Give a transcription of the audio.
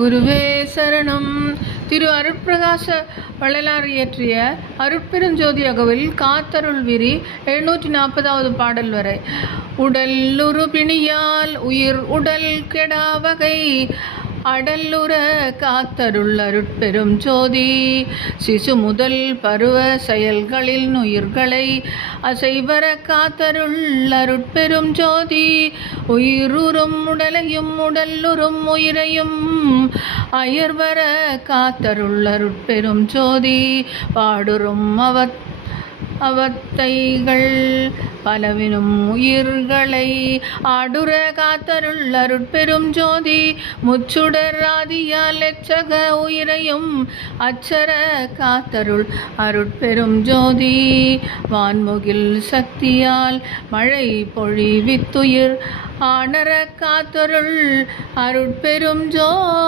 குருவே சரணம். திரு அருட்பிரகாச வள்ளலார் இயற்றிய அருட்பெருஞ்சோதி அகவல் காத்தருள் விரி 740வது பாடல் வரை. உடல்லுறு பிணியால் உயிர் உடல் கெடாவகை அடல்லுற காத்தருள் அருட்பெரும் ஜோதி. சிசு முதல் பருவ செயல்களில் உயிர்களை அசைவர காத்தருள் அருட்பெரும் ஜோதி. உயிருறும் உடலையும் உடல்லுறும் உயிரையும் அயர்வர காத்தருள் அருட்பெரும் ஜோதி. பாடுறும் அவத்தைகள் பலவினும் உயிர்களை ஆடுற காத்தருள் அருட்பெரும் ஜோதி. முச்சுடர் ஆதியால் எச்சக உயிரையும் அச்சர காத்தருள் அருட்பெரும் ஜோதி. வான்முகில் சக்தியால் மழை பொழிவித்துயிர் ஆணர காத்தருள் அருட்பெரும் ஜோதி.